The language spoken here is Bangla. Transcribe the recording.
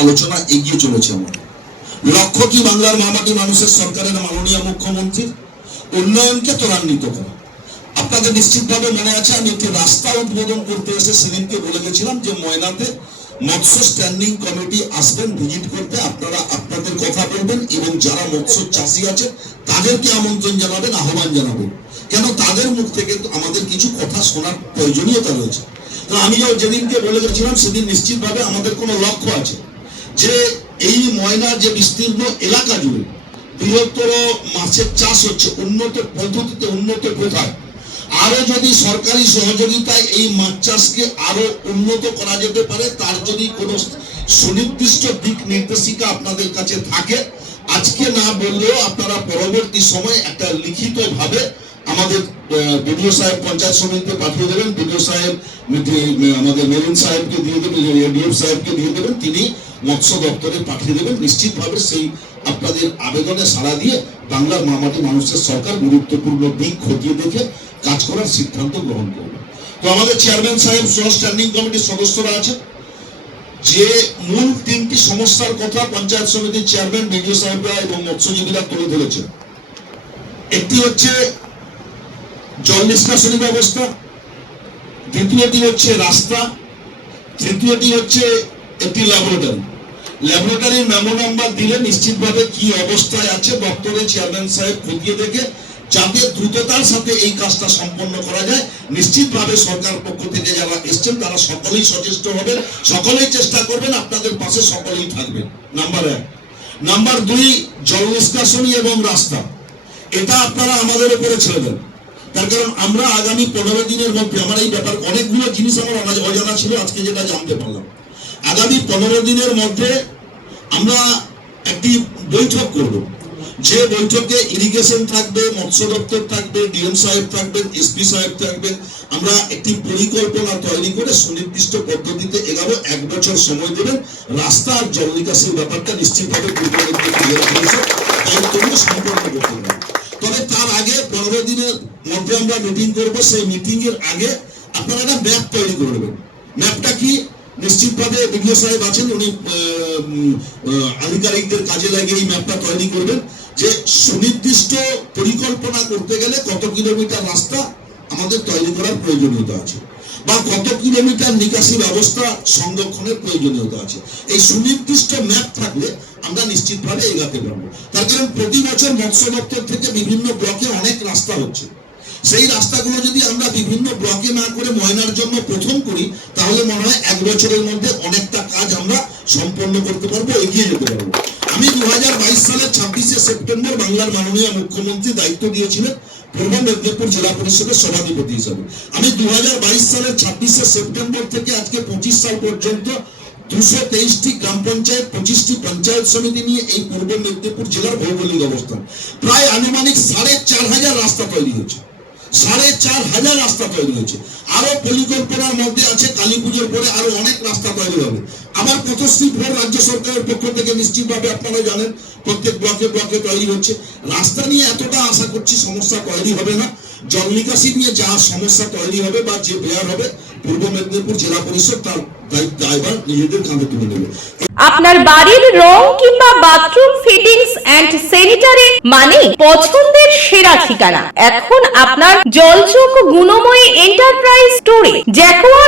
আলোচনা এগিয়ে চলেছে লক্ষ্য কি বাংলার মানুষের সরকারের মাননীয় মুখ্যমন্ত্রী উন্নয়নকে ত্বরান্বিত করা। আপনাদের নিশ্চিতভাবে মনে আছে, আমি একটি রাস্তা উদ্বোধন করতে এসে সেদিনকে বলে গেছিলাম যে ময়নাতে মৎস্য স্ট্যান্ডিং কমিটি আসবেন ভিজিট করতে। আপনারা আপনাদের কথা বলবেন এবং যারা মৎস্য চাষি আছে, তাদেরকে আমন্ত্রণ জানাবেন, আহ্বান জানাবেন। কেন? তাদের মুখ থেকে আমাদের কিছু কথা শোনার প্রয়োজনীয়তা রয়েছে। তো আমি যেদিনকে বলে গেছিলাম, সেদিন নিশ্চিতভাবে আমাদের কোনো লক্ষ্য আছে যে এই ময়না যে বিস্তীর্ণ এলাকা জুড়ে বৃহত্তর মাছের চাষ হচ্ছে, উন্নত পদ্ধতিতে, উন্নত প্রথায়। আরও যদি সরকারি সহযোগিতায় এই মাছ চাষকে আরও উন্নত করা যেতে পারে, তার যদি কোনো সুনির্দিষ্ট দিক নির্দেশিকা আপনাদের কাছে থাকে, আজকে না বললেও আপনারা পরবর্তী সময় একটা লিখিত ভাবে আমাদের বিডিও সাহেব পঞ্চায়েত সমিতিতে পাঠিয়ে দেবেন, বিডিও সাহেব আমাদের মেরিন সাহেবকে দিয়ে দেবেন ডিএফ সাহেবকে দিয়ে দেবেন, তিনি মৎস্য দপ্তরে পাঠিয়ে দেবেন। নিশ্চিতভাবে সেই আপনাদের আবেদনে সাড়া দিয়ে বাংলার মামাটি মানুষের সরকার গুরুত্বপূর্ণ দিক খতিয়ে দেখে কাজ করার সিদ্ধান্ত গ্রহণ করবে। তো আমাদের চেয়ারম্যান সাহেব, সহ স্ট্যান্ডিং কমিটির সদস্যরা আছে যে মূল তিনটি সমস্যার কথা পঞ্চায়েত সমিতির চেয়ারম্যান, বিডিও সাহেবরা এবং মৎস্যজীবীরা তুলে ধরেছেন। একটি হচ্ছে জল নিষ্কাশনী ব্যবস্থা। দ্বিতীয়টি হচ্ছে রাস্তা। তৃতীয়টি হচ্ছে একটি ল্যাবরেটরি ল্যাবরেটরির মেমো নাম্বার দিলে নিশ্চিতভাবে কি অবস্থায় আছে দপ্তরের চেয়ারম্যান সাহেব খতিয়ে দেখে, যাতে দ্রুততার সাথে এই কাজটা সম্পন্ন করা যায়। নিশ্চিতভাবে সরকার পক্ষ থেকে যারা এসছেন, তারা সকলেই সচেষ্ট হবেন, সকলেই চেষ্টা করবেন, আপনাদের পাশে সকলেই থাকবেন। নাম্বার এক। নাম্বার দুই, জল নিষ্কাশনী এবং রাস্তা। এটা আপনারা আমাদের উপরে ছেড়ে দেন। তার কারণ আমরা আগামী পনেরো দিনের মধ্যে আমার এই ব্যাপার অনেকগুলো জিনিস আমার অজানা ছিল, আজকে যেটা জানতে পারলাম। আগামী পনেরো দিনের মধ্যে আমরা একটি বৈঠক করব। যে বৈঠকে ইরিগেশন থাকবে, মৎস্য দপ্তর থাকবে, ডিএম সাহেব থাকবেন এসপি সাহেব থাকবেন, আমরা একটি পরিকল্পনা তৈরি করে সুনির্দিষ্ট পদ্ধতিতে এগারো, এক বছর সময় দেবেন। রাস্তা আর জল নিকাশের ব্যাপারটা নিশ্চিতভাবে সম্পন্ন করতে হবে। মধ্যে আমরা মিটিং করব, সেই মিটিং এর আগে আপনারা একটা ম্যাপ তৈরি করে দেবেন ম্যাপটা কি? নিশ্চিতভাবে বিডিও সাহেব আছেন, উনি আধিকারিকদের কাজে লাগিয়ে এই ম্যাপটা তৈরি করবেন। যে সুনির্দিষ্ট পরিকল্পনা করতে গেলে কত কিলোমিটার রাস্তা আমাদের তৈরি করার প্রয়োজনীয়তা আছে। বা কত কিলোমিটার নিকাশি ব্যবস্থা সংরক্ষণের প্রয়োজনীয়তা আছে। এই সুনির্দিষ্ট ম্যাপ থাকলে আমরা নিশ্চিতভাবে এগাতে পারব। তার কারণ প্রতি বছর মৎস্য দপ্তর থেকে বিভিন্ন ব্লকে অনেক রাস্তা হচ্ছে। সেই রাস্তাগুলো যদি আমরা বিভিন্ন ব্লকে না করে ময়নার জন্য প্রথম করি, তাহলে মনে হয় এক বছরের মধ্যে অনেকটা কাজ আমরা সম্পন্ন করতে পারব, এগিয়ে যেতে পারব। আমি দু সালের ছাব্বিশে সেপ্টেম্বর বাংলার মাননীয় মুখ্যমন্ত্রী দায়িত্ব দিয়েছিলেন। পূর্ব মেদিনীপুর জেলা পরিষদের সভাধিপতি হিসাবে। আমি দু হাজার বাইশ সালের ছাব্বিশে সেপ্টেম্বর থেকে আজকে পঁচিশ সাল পর্যন্ত দুশো তেইশটি গ্রাম পঞ্চায়েত, পঁচিশটি পঞ্চায়েত সমিতি নিয়ে এই পূর্ব মেদিনীপুর জেলার ভৌগোলিক অবস্থান। প্রায় আনুমানিক সাড়ে চার হাজার রাস্তা তৈরি হয়েছে। সাড়ে চার হাজার রাস্তা তৈরি হয়েছে। আরও পরিকল্পনার মধ্যে আছে, কালী পুজোর পরে আরও অনেক রাস্তা তৈরি হবে। আবার পথশ্রী ভোট রাজ্য সরকারের পক্ষ থেকে নিশ্চিতভাবে আপনারা জানেন, প্রত্যেক ব্লকে ব্লকে তৈরি হচ্ছে। রাস্তা নিয়ে এতটা আশা করছি সমস্যা তৈরি হবে না। জল নিকাশি নিয়ে যা সমস্যা তৈরি হবে বা যে বেয়ার হবে পূর্ব মেদিনীপুর জেলা পরিষদ তার নিজেদের কাঁধে তুলে নেবে। আপনার বাড়ির রং কিংবা বাথরুম ফিটিংস এন্ড স্যানিটারি মানে পছন্দের সেরা ঠিকানা। এখন আপনার জলচক গুণময়ী এন্টারপ্রাইজ স্টোরে জ্যাকোয়ার